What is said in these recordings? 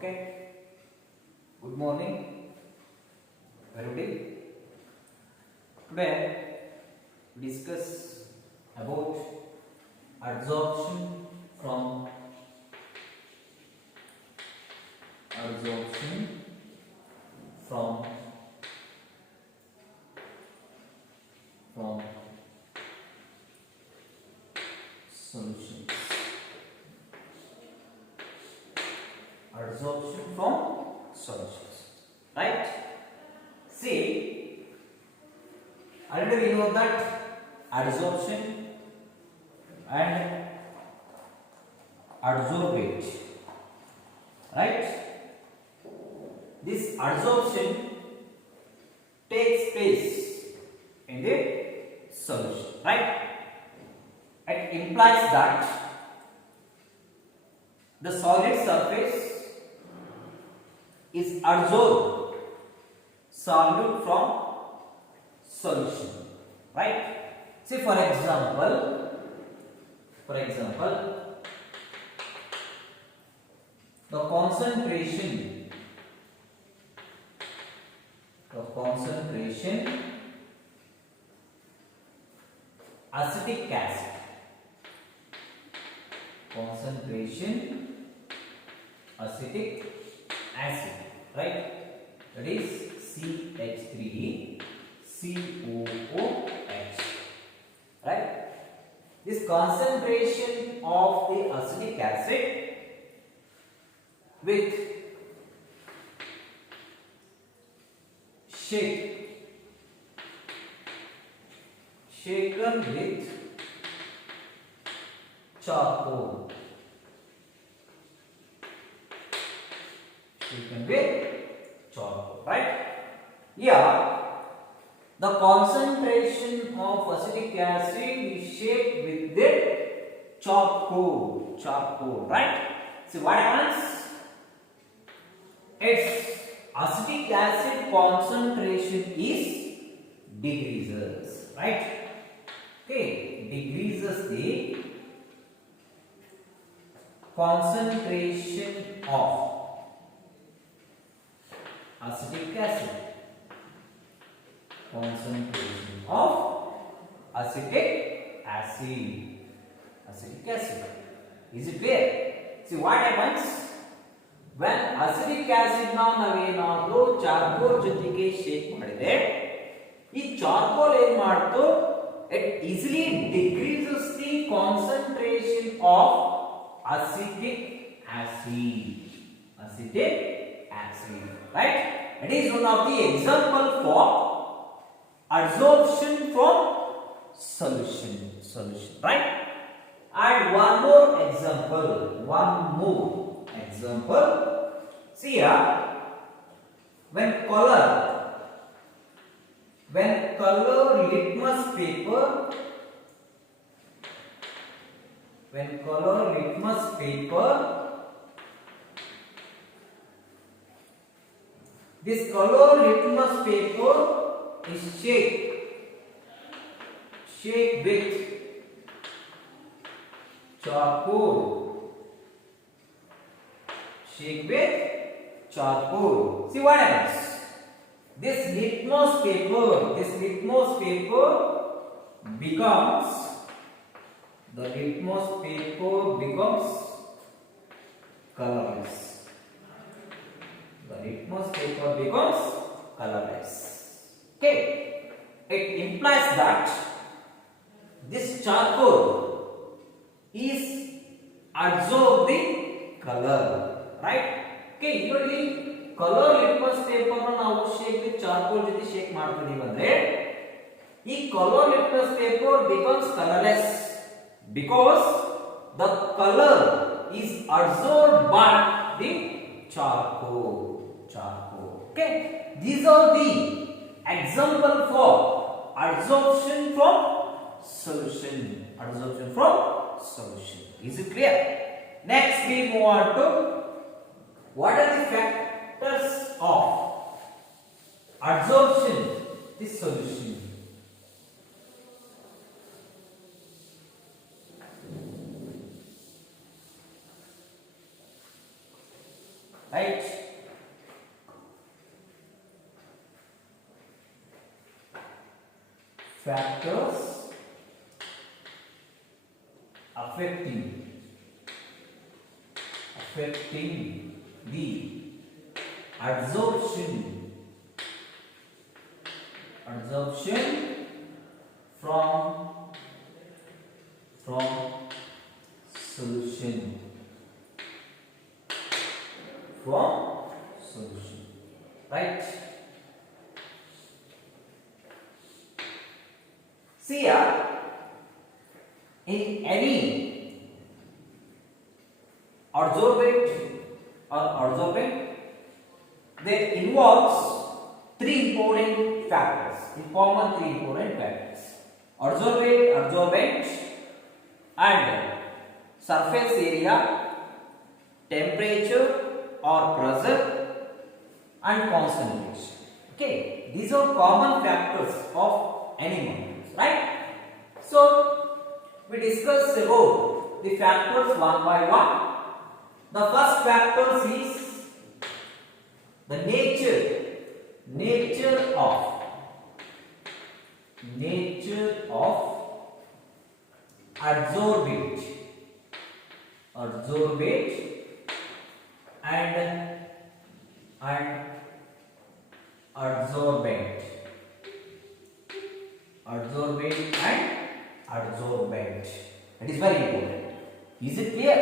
Okay. Good morning, everybody. Today we discuss about absorption from from solutions. Absorption from solutions. Right? See, already we know that adsorption and adsorbate. Right? This adsorption takes place in the solution. Right? It implies that the solid surface is adsorbed solute from solution, right? See, for example, the concentration acetic acid, acetic acid, right? That is CH3COOH, right? This concentration of the acetic acid with shaken with charcoal. Right? Here, the concentration of acetic acid is shaped with the charcoal, right? See what happens? Its acetic acid concentration is decreases, right? Okay, decreases the concentration of acetic acid. Acetic acid. Is it clear? See what happens when acetic acid now ನಾವೇನಾದರೂ charcoal ಜೊತೆಗೆ shake ಮಾಡಿದ್ರೆ ಈ charcoal ಏನು ಮಾಡ್ತು, it easily decreases the concentration of acetic acid, right? It is one of the example for adsorption from solution, right? And one more example. See here, when color litmus paper this color litmus paper is shake with charcoal. See what happens? This litmus paper becomes colorless. Okay, it implies that this charcoal is absorbing color, right? Okay, usually color litmus paper ನಾವು shake with charcoal ಜೊತೆ shake ಮಾಡ್ತಿದೀವಿ ಅಂದ್ರೆ ಈ color litmus paper becomes colorless because the color is absorbed by the charcoal. Okay, these are the example for adsorption from solution. Is it clear? Next we move on to what are the factors of adsorption this solution. right? Factors affecting the absorption from solution right? See here, in any adsorbent or adsorbent, there involves three important factors. In common, three important factors: adsorbent, and surface area, temperature or pressure, and concentration. Okay, these are common factors of any molecules, right? So we discuss about the factors one by one. The first factor is the nature of adsorbate and adsorbent and adsorbent. It is very important. Is it clear?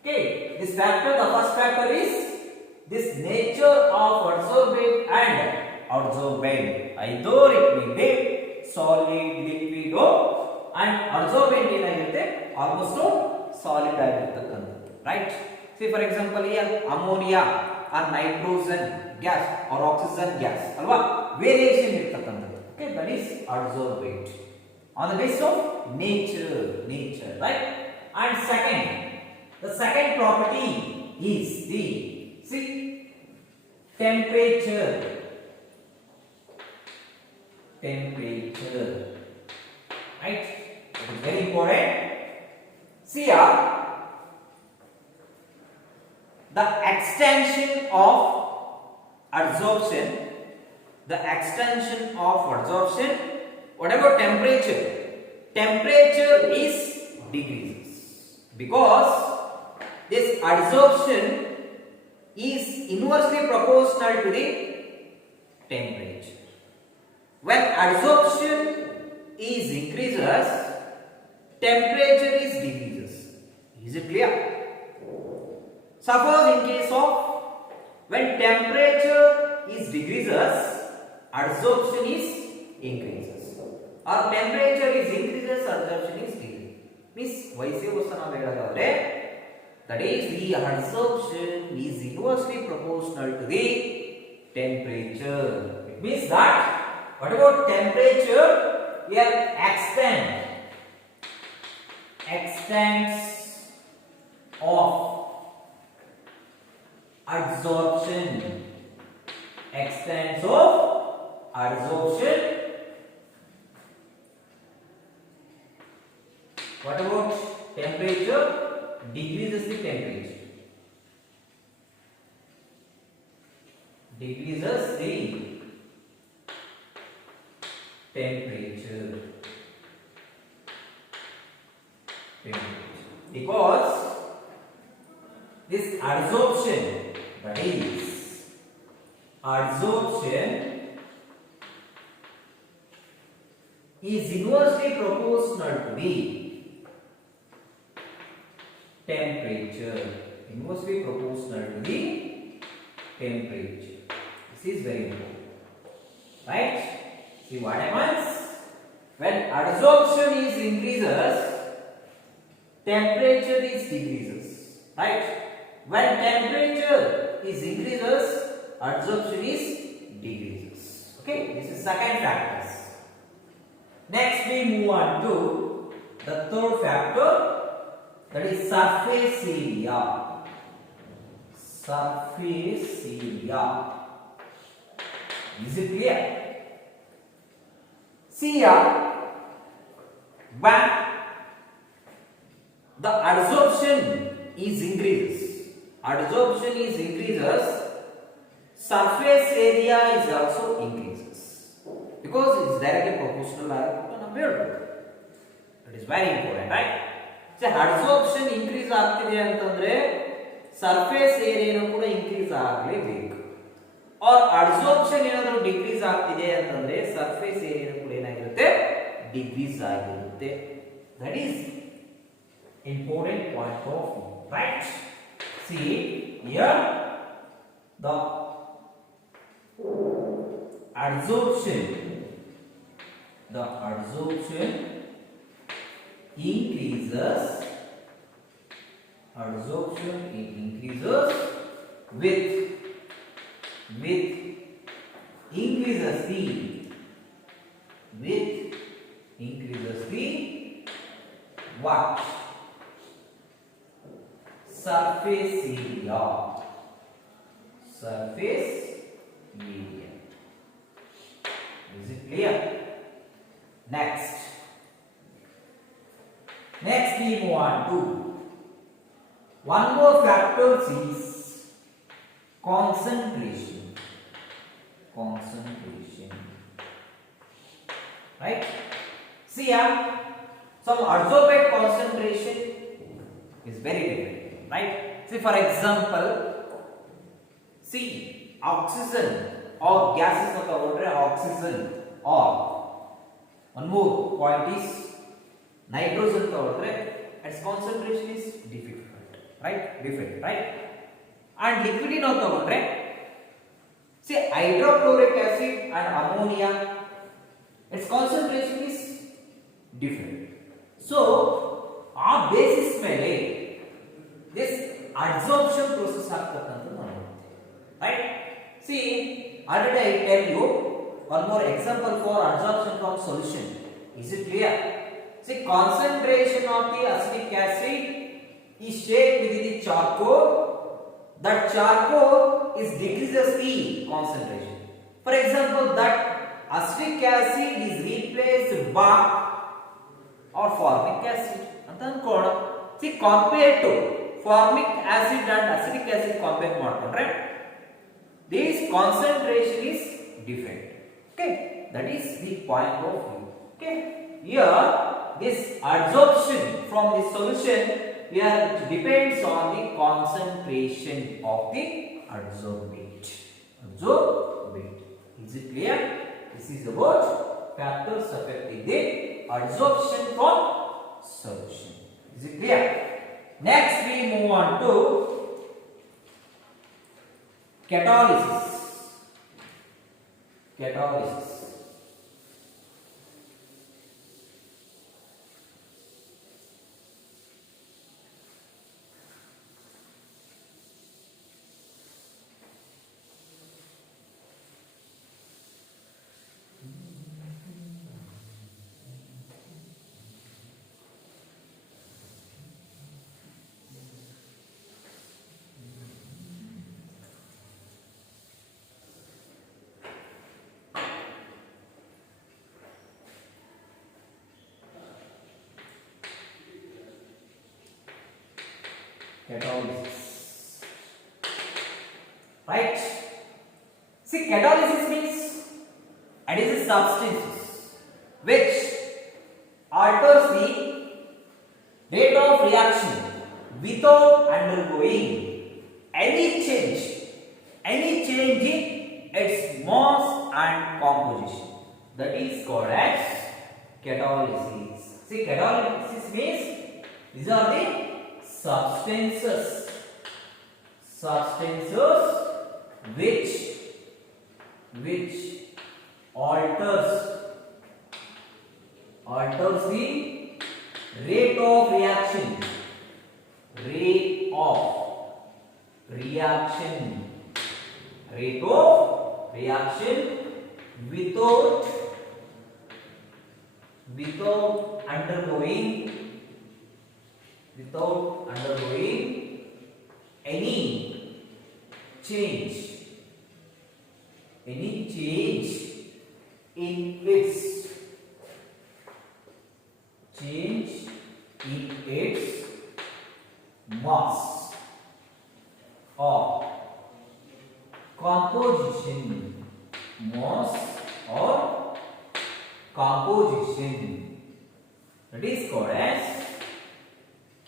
Okay, this factor, the first factor is this nature of adsorbate and adsorbent. Either it may be solid, liquid, and adsorbent ಏನಾಗಿರುತ್ತೆ almost solid ಆಗಿರತಕ್ಕಂಥದ್ದು, right? See for example here ammonia or nitrogen gas or oxygen gas ಅಲ್ವಾ, variation ಇರತಕ್ಕಂಥದ್ದು. Okay, that is adsorbate on the basis of nature, right? And the second property is the temperature, right? It is very important. See here, the extension of adsorption, whatever temperature is decreases, because this adsorption is inversely proportional to the temperature. When adsorption is increases, temperature is decreases. Is it clear? Suppose in case of when temperature is decreases, adsorption is increases, or temperature is increases, adsorption is decreases. Means vice versa ನಾವು ಹೇಳೋದಾದ್ರೆ, that is the adsorption is inversely proportional to the temperature. It means that what about temperature? Here extents of adsorption. What about temperature? Decreases the temperature. Because this adsorption, is inversely proportional to the temperature. This is very important, right? See what happens when adsorption is increases, temperature is decreases, right? When temperature is increases, adsorption is decreases. Okay, this is second factors. Next we move on to the third factor, that is surface area. Is it clear? See here, when the adsorption is increases, adsorption is increases, surface area is also increases because it's directly proportional ಆಗಿರುತ್ತೆ ನಾವು ಹೇಳ್ಬೋದು. It is very important, right? So adsorption increase ಆಗ್ತಿದೆ ಅಂತಂದ್ರೆ surface ಏರಿಯಾನು ಕೂಡ increase ಆಗಲೇಬೇಕು. or adsorption ಏನಾದರೂ decrease ಆಗ್ತಿದೆ ಅಂತಂದ್ರೆ ಸರ್ಫೇಸ್ ಏರಿಯಾನು ಕೂಡ ಏನಾಗಿರುತ್ತೆ ಡಿಕ್ರೀಸ್ ಆಗಿರುತ್ತೆ. That is important point of view, right? See here the adsorption increases with increases the what surface area. Is it clear? Next we move on to one more factor is concentration, right? See here some adsorbate concentration is very different, right? See for example, see oxygen or gases na tagondre oxygen, or one more point is nitrogen tagondre its concentration is different, right? And liquid na tagondre see hydrochloric acid and ammonia, its concentration is different. So on basis ಮೇಲೆ this adsorption process ಆಗ್ತಕ್ಕಂಥದ್ದು ನೋಡುತ್ತೆ, right? See already I tell you one more example for adsorption from solution. Is it clear? See concentration of the acetic acid is shared within the charcoal. That charcoal is decreases the concentration. For example, that acetic acid is replaced by or formic acid ಅಂತ ಅನ್ಕೋಣ. See compared to formic acid and acetic acid compare ಮಾಡ್ಕೊಂಡ್ರೆ this concentration is different. Okay, that is the point of view. Okay, here this adsorption from the solution here depends on the concentration of the adsorbate. Is it clear? This is about factors affecting the adsorption from solution. Is it clear? Next we move on to catalysis. Catalysis, right? See catalysis means additive substances which alters the rate of reaction without undergoing any change in its mass and composition. That is called as catalysis. See catalysis means these are the substances which alters the rate of reaction without undergoing any change in its mass It is called as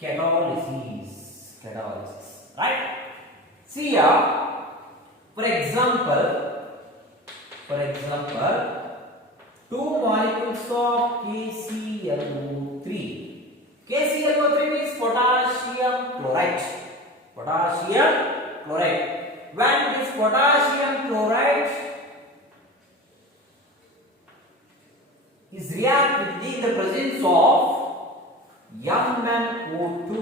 catalysis. Catalysis. Right? See here, for example, two molecules of KClO3. KClO3 means potassium chloride. Potassium chloride. When this potassium chloride is reacted in the presence of MnO2,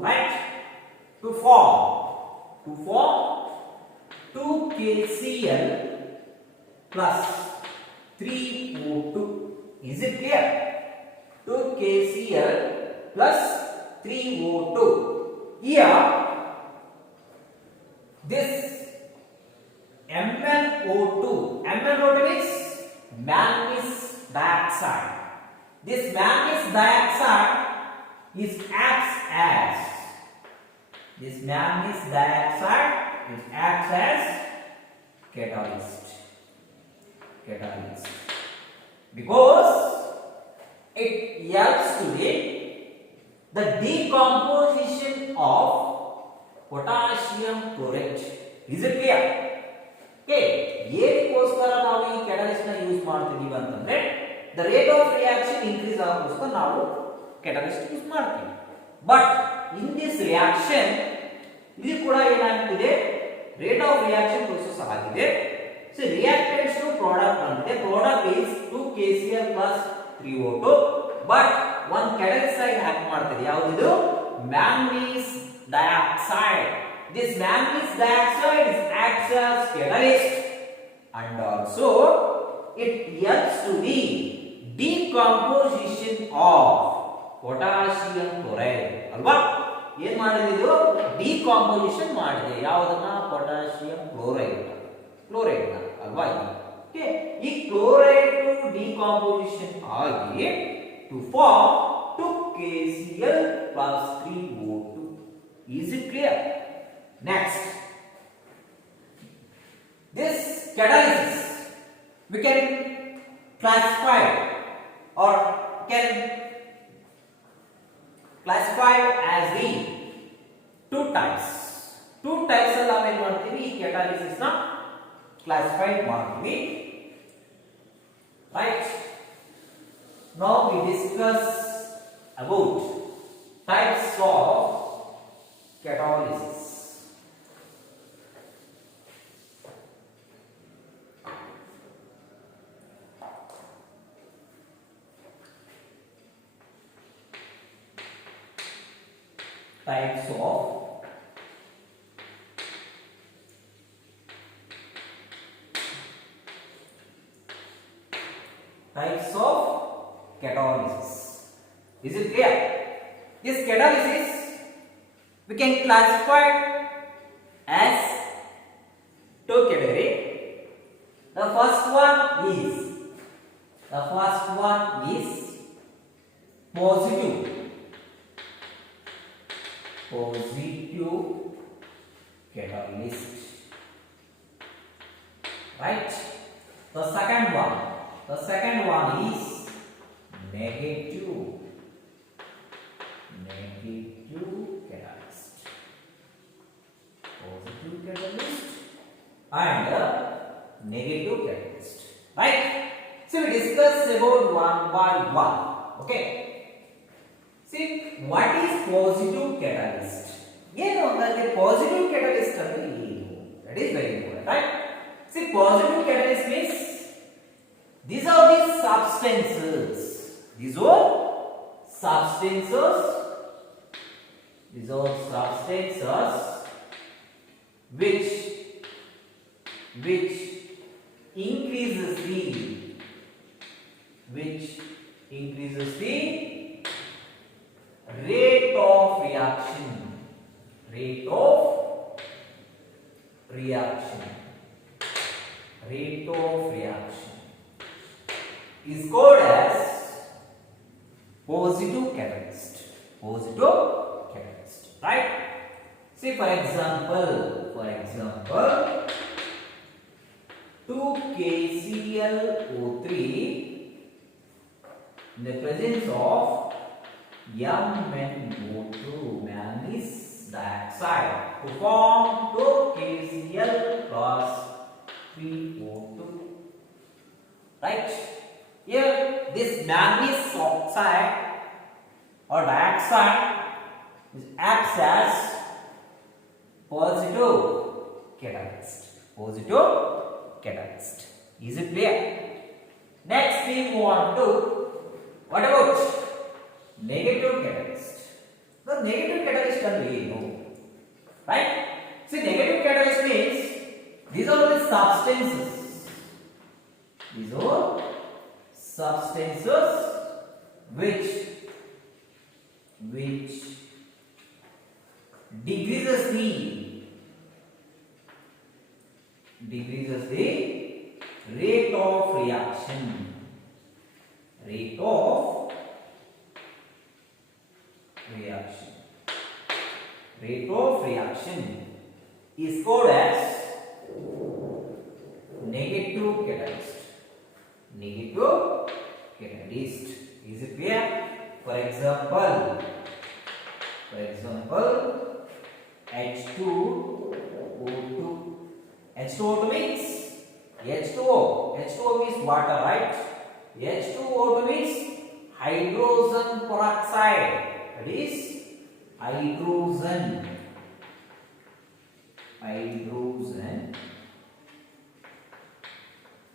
right? To form 2KCl plus 3O2. Is it clear? 2KCl plus 3O2. Here, this MnO2 means manganese dioxide. This manganese dioxide acts as catalyst. Because it helps to the decomposition of potassium chloride. Is it clear? Okay, ಏನಕ್ಕೋಸ್ಕರ ನಾವು ಈ catalyst ನ use ಮಾಡ್ತಿದೀವಿ ಅಂತಂದ್ರೆ the rate of reaction increase ಆಗೋಸ್ಕರ ನಾವು catalyst use ಮಾಡ್ತೀವಿ. But in this reaction ಇಲ್ಲಿ ಕೂಡ ಏನಾಗ್ತಿದೆ, rate of reaction process ಆಗಿದೆ. So reactants to product ಬಂದಿದೆ. Product is 2KCl plus 3O2. But one catalyst side hack ಮಾಡ್ತಿದೆ. ಯಾವುದು? Manganese dioxide. This manganese dioxide acts as catalyst and also it helps to the decomposition of potassium chloride. ಅಲ್ವಾ? ಏನು ಮಾಡಿದೆ ಇದು? Decomposition ಮಾಡಿದೆ. ಯಾವುದನ್ನ? potassium chloride. Chloride ನ ಅಲ್ವಾ? ಓಕೆ, ಈ ಕ್ಲೋರೈಡ್ ಡಿಕಾಂಪೋಸಿಷನ್ ಆಗಿ to form 2KCl plus 3O2. Is it clear? Next, this catalysis we can classify or can classify as the two types. Two types alla ಏನು ಮಾಡ್ತೀವಿ, ಈ catalysis ನ classify ಮಾಡ್ತೀವಿ. Right? Now we discuss about types of catalysis. Types of catalysis. Is it clear? This catalysis we can classify as two categories. The first one is positive catalyst, right? The second one is negative catalyst. Positive catalyst and negative catalyst, right? So we discuss about one by one. Okay, see what is positive catalyst. ಏನು ಅಂದ್ರೆ positive catalyst ಅಂದ್ರೆ ಏನು? That is very important, right? See, positive catalyst means these are the substances which increases the rate of reaction is called as positive catalyst, right? See, for example 2KClO3 in the presence of MnO2, manganese dioxide, to form 2 KCl plus 3O2. Right? Here, this manganese oxide or dioxide acts as positive catalyst. Positive catalyst. Is it clear? Next, we move on to what about negative catalyst? The negative catalyst can be no. Right? See, negative catalyst means these are the substances. These are substances which decreases the rate of reaction. Rate of reaction is called as negative catalyst. Negative catalyst. Is it clear? For example, H2O2. H2O2 means H2O. H2O means water, right? H2O2 means hydrogen peroxide. That is hydrogen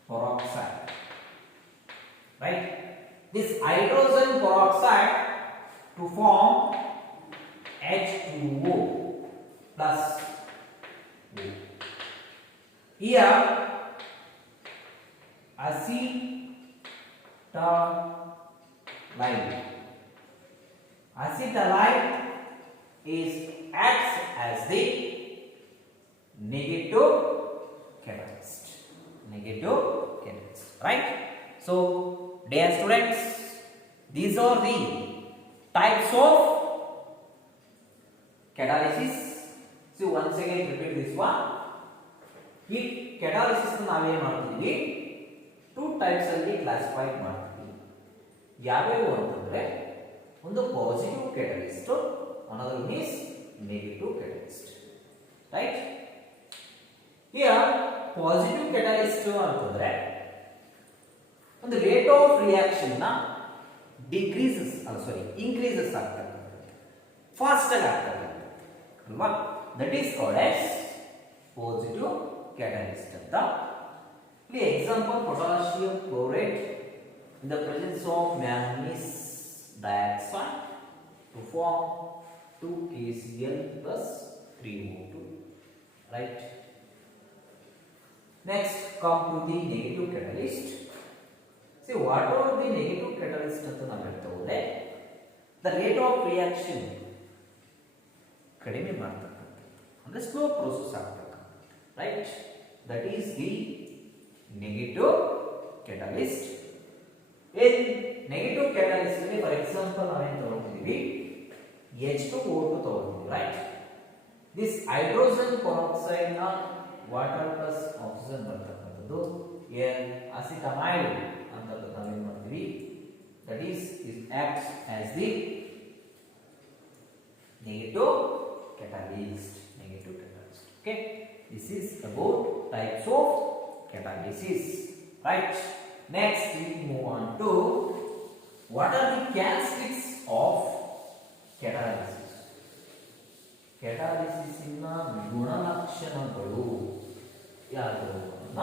peroxide. Right? This hydrogen peroxide to form H2O plus O. Here acetylide is acts as the negative catalyst. Right? So, dear students, these are the types of catalysis. So once again repeat this one. ಈ catalysis ನಾವು ಏನು ಮಾಡ್ತೀವಿ, 2 types ಅಲ್ಲಿ classify ಮಾಡ್ತೀವಿ. ಯಾವ್ಯಾವು ಅಂತಂದ್ರೆ ಒಂದು positive catalyst, another is negative catalyst. Right? Here positive catalyst ಅಂತಂದ್ರೆ ಒಂದು ರೇಟ್ ಆಫ್ ರಿಯಾಕ್ಷನ್ ನ increases ಆಗ್ತದೆ, ಫಾಸ್ಟ್ ಆಗಿ ಆಗ್ತದೆ ಅಲ್ವಾ? That is called as positive catalyst ಅಂತ. ಇಲ್ಲಿ example potassium chlorate in the presence of manganese dioxide to form 2 KCl plus 3O2. Right? Next, come to the negative catalyst. See, what are the negative catalyst ಅಂತ ನಾವು ಹೇಳ್ತಾ ಹೋದ್ರೆ the rate of reaction ಕಡಿಮೆ ಮಾಡ್ತಕ್ಕಂಥ, ಅಂದ್ರೆ slow process ಆಗ್ತಕ್ಕಂಥ. Right? That is the negative catalyst. In negative catalyst ಅಲ್ಲಿ for example ನಾವೇನು ತಗೊಂಡಿದ್ದೀವಿ, H2O2 ತಗೊಂಡಿದ್ದೀವಿ. ರೈಟ್? ದಿಸ್ ಹೈಡ್ರೋಜನ್ ಪೆರಾಕ್ಸೈಡ್ ನ ವಾಟರ್ ಪ್ಲಸ್ ಆಕ್ಸಿಜನ್ ಬರ್ತಕ್ಕಂಥದ್ದು ಅಸಿಟಮೈಡ್ ಅಂತ ನಾವೇನು ಮಾಡ್ತೀವಿ, that is it acts as the negative catalyst. Okay, this is about types of catalysis. Right? Next we move on to what are the characteristics of catalysis. Catalysis ನ ಗುಣಲಕ್ಷಣಗಳು ಯಾವುದು ಅಂತ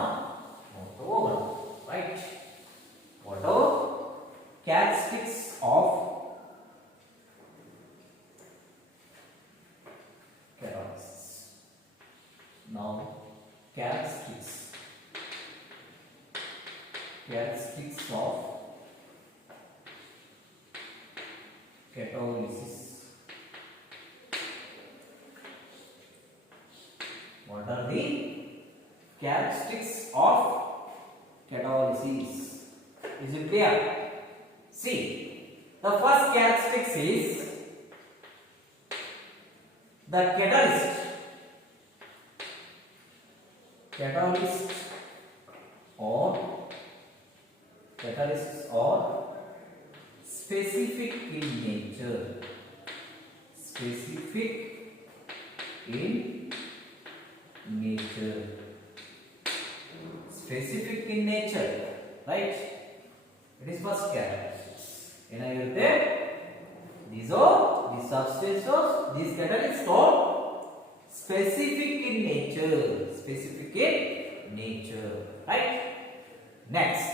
ನೋಡ್ತಾ ಹೋಗೋಣ. Right? What are characteristics of catalysis? Now, characteristics of catalysis. What are the characteristics of catalysis? Is it clear? See, the first characteristic is the catalyst or specific in nature. Specific in nature. Specific in nature, right? It is first characteristic. ಏನಾಗಿರುತ್ತೆ? These are the substances, these catalysts are specific in nature. Specific in nature, right? Next,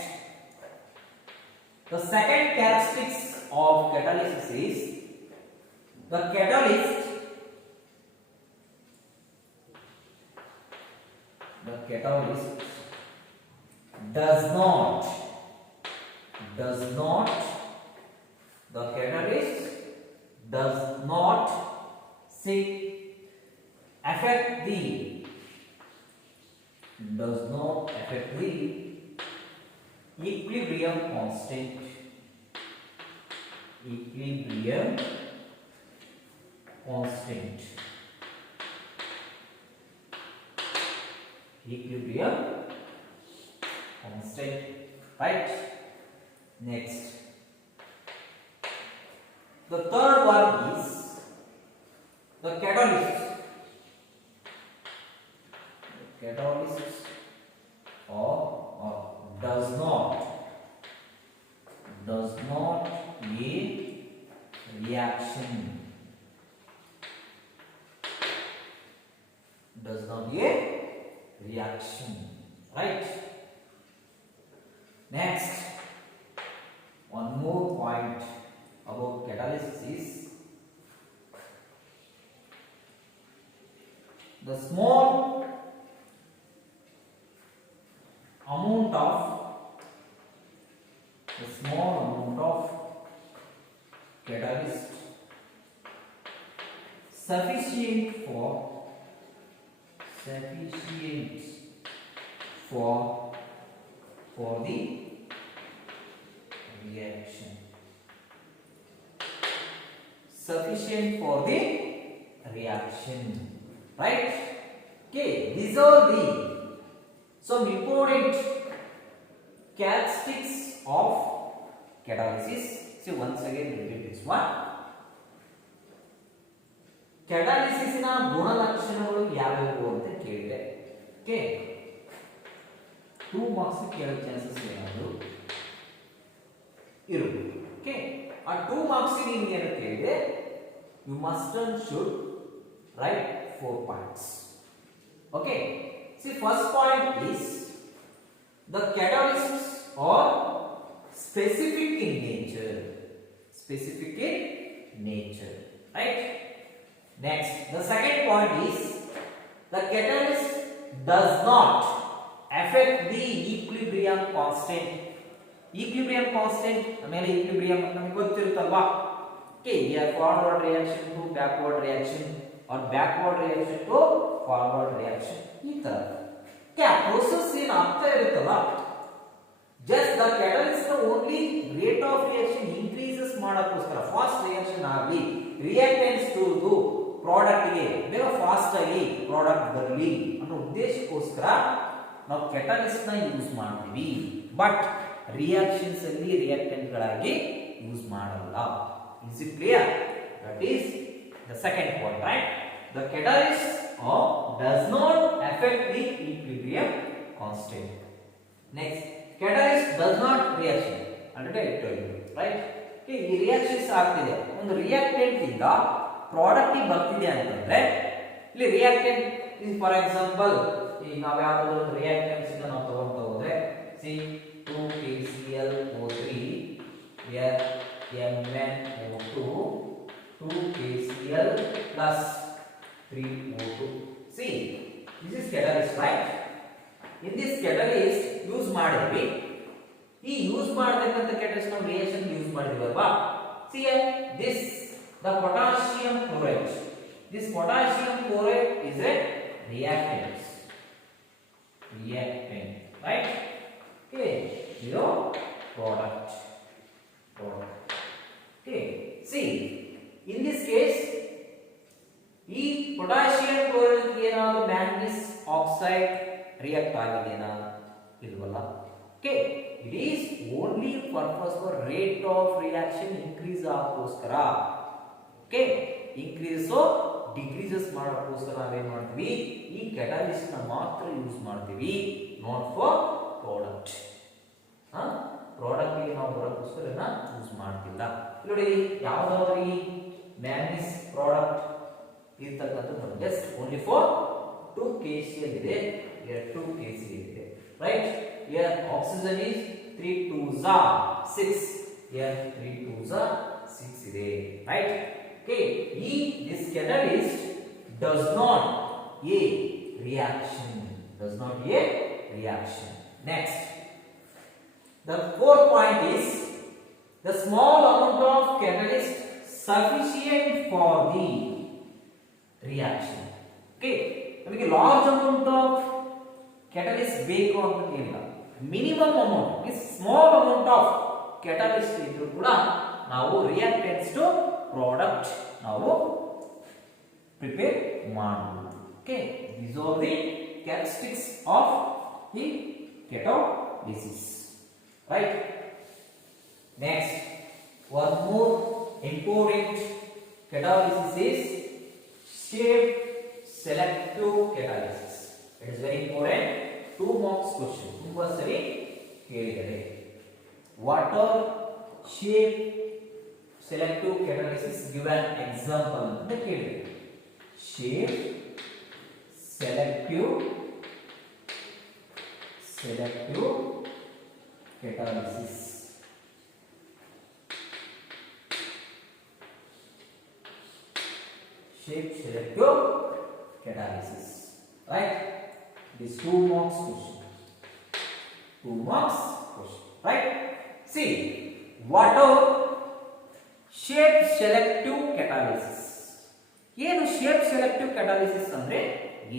the second characteristics of catalysis is the catalyst does not the catalyst does not say affect the equilibrium constant. Equilibrium constant, right? Next, the third one is the catalyst or does not a reaction. Does not a reaction, right? Next, one more point about catalysis is the small amount of catalyst sufficient for the reaction. Sufficient for the reaction, right? Okay, these are the some important characteristics of catalysis. So once again repeat this one. Catalysis na ಗುಣಲಕ್ಷಣಗಳು ಯಾವ್ಯಾವು ಅಂತ ಕೇಳಿದೆ. Okay, 2 marks ಕೇಳೋ chances ಏನಾದ್ರು ಇರಬಹುದು. Okay, ಆ 2 marks ನಿಮಗೆ ಏನು ಕೇಳಿದೆ, you must and should write 4 points. Okay, see, first point is the catalysts are specific in nature. Right? Next, the second point is the catalyst does not affect the equilibrium constant. Equilibrium constant ಆಮೇಲೆ equilibrium ನಮಗೆ ಗೊತ್ತಿರುತ್ತಲ್ವಾ? Okay, here forward reaction to backward reaction or backward reaction to forward reaction. ಈ ತರ process ಏನು ಆಗ್ತಾ ಇರುತ್ತಲ್ಲ, just the catalyst only rate of reaction increases ಮಾಡೋಕ್ಕೋಸ್ಕರ fast reaction ಆಗಲಿ, reactants to product ಗೆ ಬೇಗ ಫಾಸ್ಟ್ ಆಗಿ ಪ್ರಾಡಕ್ಟ್ ಬರಲಿ ಅನ್ನೋ ಉದ್ದೇಶಕ್ಕೋಸ್ಕರ ನಾವು catalyst ನ ಯೂಸ್ ಮಾಡ್ತೀವಿ. ಬಟ್ ರಿಯಾಕ್ಷನ್ಸ್ ಅಲ್ಲಿ ರಿಯಾಕ್ಟೆಂಟ್ ಗಳಾಗಿ ಯೂಸ್ ಮಾಡಲ್ಲ. Is it clear? That is the second point, right? The catalyst does not affect the equilibrium constant. Next, catalyst does not reaction. Already I told you, right? Okay, ಈ reactions ಆಗ್ತಿದೆ, ಒಂದು reactant ಇಂದ product ಗೆ ಬರ್ತಿದೆ ಅಂತಂದ್ರೆ ಇಲ್ಲಿ reactant is for example ಈಗ ನಾವು ಯಾವ್ದಾದ್ರು ಒಂದು ರಿಯಾಕ್ಟೆಂಟ್ಸ್ ಇಂದ ನಾವು ತಗೊಂಡು ಹೋದ್ರೆ C 2KClO3 here MnO2 2KCl plus 3O2. See, this is catalyst, right? In this catalyst use ಮಾಡಿದ್ವಿ, ಈ ಯೂಸ್ ಮಾಡತಕ್ಕಂತ catalyst ನಾವು ರಿಯಾಕ್ಷನ್ ಯೂಸ್ ಮಾಡಿದ್ವಲ್ವಾ. See here, this the potassium chloride. This potassium chloride is a reactant, right? Okay, zero product. Okay, see, in this case ಈ potassium chloride ಏನಾದರೂ manganese oxide react ಆಗಿದೆನಾ ಇಲ್ವಲ್ಲ. Okay, it is only purpose for rate of reaction increase ಆಗೋಸ್ಕರ. Okay, increase decreases ಮಾಡೋಕ್ಕೋಸ್ಕರ ನಾವೇನ್ ಮಾಡ್ತೀವಿ, ಈ catalyst ನ ಮಾತ್ರ ಯೂಸ್ ಮಾಡ್ತೀವಿ, ನಾಟ್ ಫಾರ್ ಪ್ರಾಡಕ್ಟ್. ಪ್ರಾಡಕ್ಟ್ ಗೆ ನಾವು ಬರೋಕ್ಕೋಸ್ಕರ ಯೂಸ್ ಮಾಡ್ತಿಲ್ಲ. ನೋಡಿ ಯಾವ್ದಾದ್ರು ಈ ಮ್ಯಾಗ್ನೀಸ್ ಪ್ರಾಡಕ್ಟ್ ಇರ್ತಕ್ಕಂಥದ್ದು ನಮಗೆ ಜಸ್ಟ್ ಓನ್ಲಿ ಫಾರ್ 2 KCl ಇದೆ, here 2 KCl ಇದೆ, right. Here oxygen is 3 2s are 6, here 3 2s are 6 ಇದೆ, right. Okay, this catalyst does not a reaction, Next, the fourth point is the small amount of catalyst sufficient for the reaction. Okay, ನಮಗೆ large amount of catalyst ಬೇಕು ಅಂತ ಏನಿಲ್ಲ, minimum amount means small amount of catalyst ಇದ್ರೂ ಕೂಡ ನಾವು reactants to product ನಾವು prepare ಮಾಡಬಹುದು. Okay, these are the characteristics of the catalysis, right. Next, one more important catalysis is shape selective catalysis. It is very important. 2 marks question. ತುಂಬಾ ಸರಿ ಕೇಳಿದ್ದಾರೆ. Water shape selective catalysis, give an example ಅಂತ ಕೇಳಿದ್ದಾರೆ. Shape selective catalysis. Shape selective catalysis, right. This 2 marks question, right. See, water shape selective catalysis. ಏನು shape selective catalysis ಅಂದ್ರೆ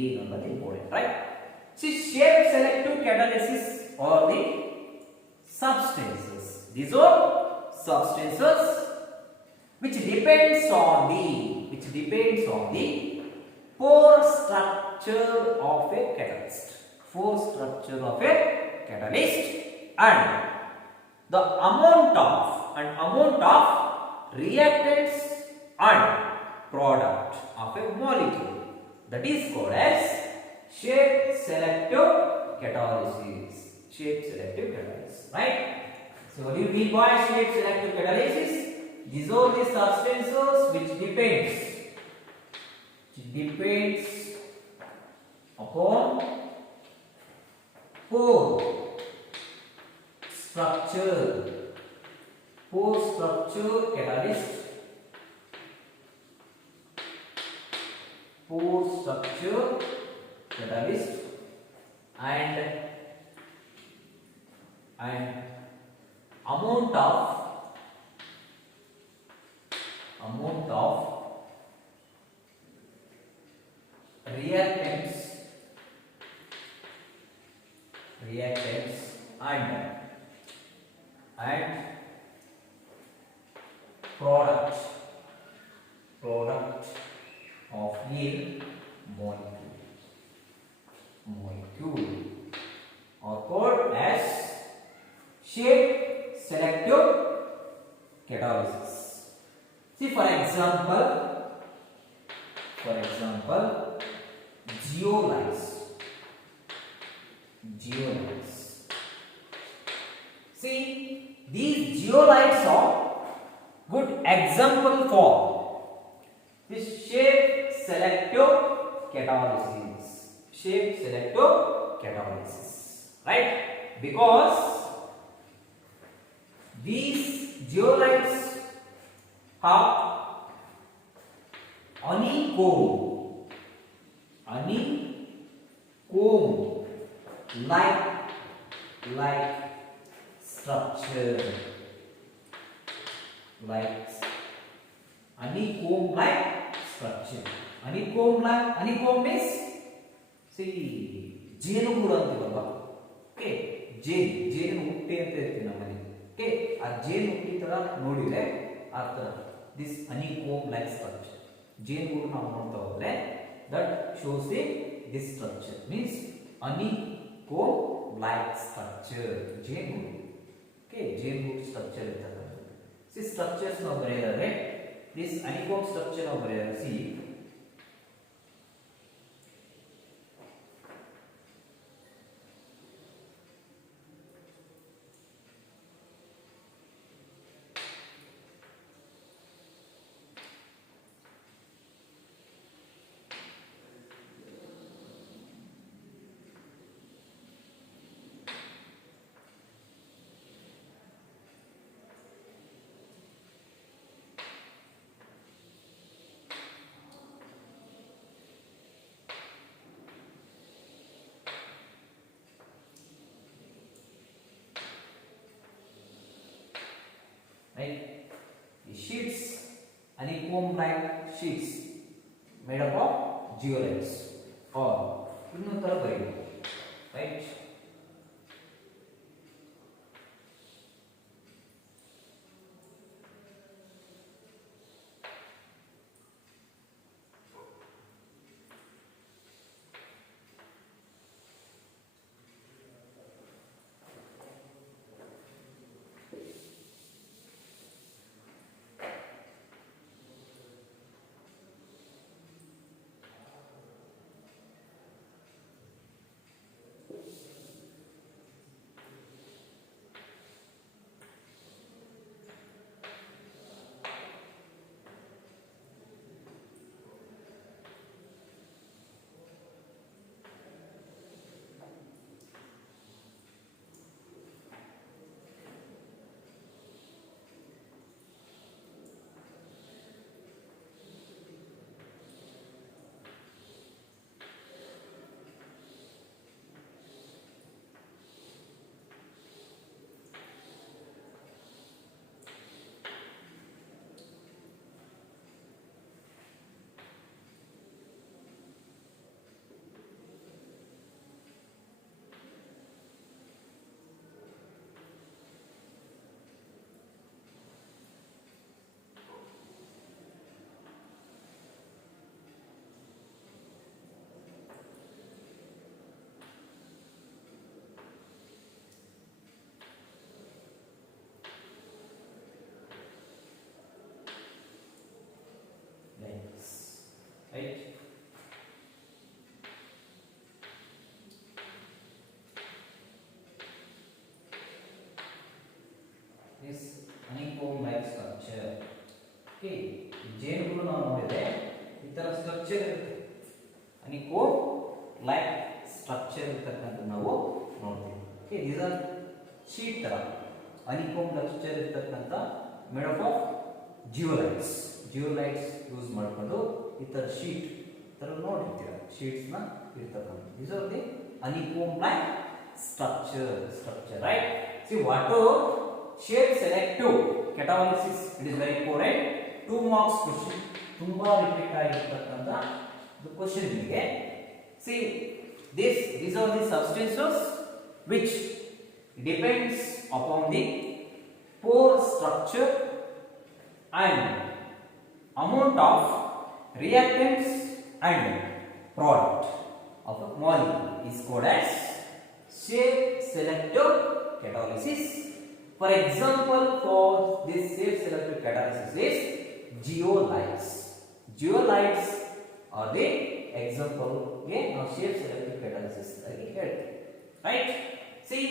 ಏನು ಅನ್ನೋದು important, right. See, shape selective catalysis are the substances. These are substances which depends on the pore structure of a catalyst, and the amount of reactants and product of a molecule, that is called as shape selective catalysis, right. So what do you mean by shape selective catalysis? These are the substances which depends upon pore structure catalyst, and amount of reactants and product of a molecule are called as shape selective catalysis. See, for example, zeolites. See, these zeolites are good example for this shape selective catalysis, right. Because these zeolites have honeycomb like structure, honeycomb means, see, ಜೇನುಗೂಡು ಅಂತೀವಲ್ವಾ. Okay, ಜೇನು ಹುಟ್ಟಿ ಅಂತ ಇರ್ತೀವಿ ನಮ್ಮಲ್ಲಿ. Okay, ಆ ಜೇನು ಹುಟ್ಟಿ ತರ ನೋಡಿದ್ರೆ ಆ ತರ ದಿಸ್ honeycomb like structure. ಜೇನುಗೂಡು ನಾವು ನೋಡ್ತಾ ಹೋದ್ರೆ that shows this structure means honeycomb like structure, ಜೇನುಗೂಡು. Okay, ಜೇನ್ ಗೂಡು ಸ್ಟ್ರಕ್ಚರ್ ಇರ್ತಕ್ಕಂಥದ್ದು. ಸಿ ಸ್ಟ್ರಕ್ಚರ್ಸ್ ನಾವು ಬರೆಯೋದಾದ್ರೆ ದಿಸ್ ಹನಿಕೋಂಬ್ ಸ್ಟ್ರಕ್ಚರ್ ನಾವು ಬರೆಯೋದಾದ್ರೆ C right, the sheets honeycomb like sheets made up of zeolites or ಇನ್ನೊಂದು ತರ ಬರೀಬೇಕು, right. Right. This honeycomb like structure. Okay, ಜೇನುಗೂಡು ನಾವು ನೋಡಿದ್ರೆ ಈ ತರ ಸ್ಟ್ರಕ್ಚರ್ ಇರುತ್ತೆ. honeycomb like structure ಇರ್ತಕ್ಕಂಥದ್ದು ನಾವು ನೋಡ್ತೀವಿ. Okay, these are sheet ತರ honeycomb structure ಇರ್ತಕ್ಕಂಥ made up of zeolites. zeolites use ಮಾಡ್ಕೊಂಡು ಈ ತರ ಶೀಟ್ ತರ ನೋಡಿರ್ತೀರ, ಶೀಟ್ಸ್ ನ ಇರ್ತಕ್ಕಂಥ. these are the honeycomb like structure, right. See what to shape selective catalysis, it is very important. 2 marks question, ತುಂಬಾ ರಿಪೀಟ್ ಆಗಿರ್ತಕ್ಕಂಥ ಕ್ವೆಶ್ಚನ್ ನಿಮಗೆ. see these are the substances which depends upon the pore structure and amount of reactants and product of a molecule is called as shape selective catalysis. For example, for this shape selective catalysis is zeolites. Zeolites are the example of shape selective catalysis again, right. See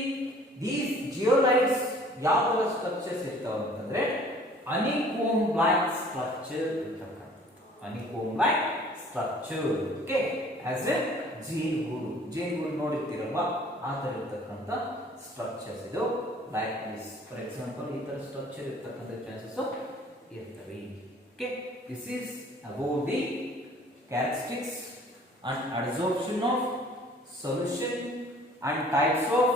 these zeolites ಯಾವ ತರ structures ಇರ್ತಾವೆ ಅಂತಂದ್ರೆ honeycomb like structure ಇರ್ತಕ್ಕಂಥ honeycomb like structure. okay, as a ಜೇನುಗೂಡು ನೋಡಿರ್ತೀರಲ್ವಾ ಆ ತರ ಇರ್ತಕ್ಕಂಥ structures ಇದು. ಲೈಕ್ ದಿಸ್ ಫಾರ್ ಎಕ್ಸಾಂಪಲ್ ಈ ತರ ಸ್ಟ್ರಕ್ಚರ್ ಇರ್ತಕ್ಕಂಥ ಚಾನ್ಸಸ್ ಇರ್ತವೆ. Okay, this is about the characteristics and adsorption of solution and types of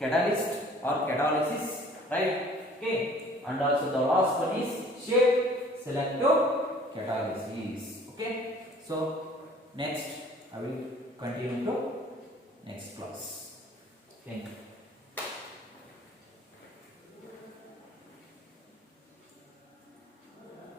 catalyst or catalysis, right. okay, and also the last one is shape selective catalysis. okay, so next I will continue to next class. Thank you.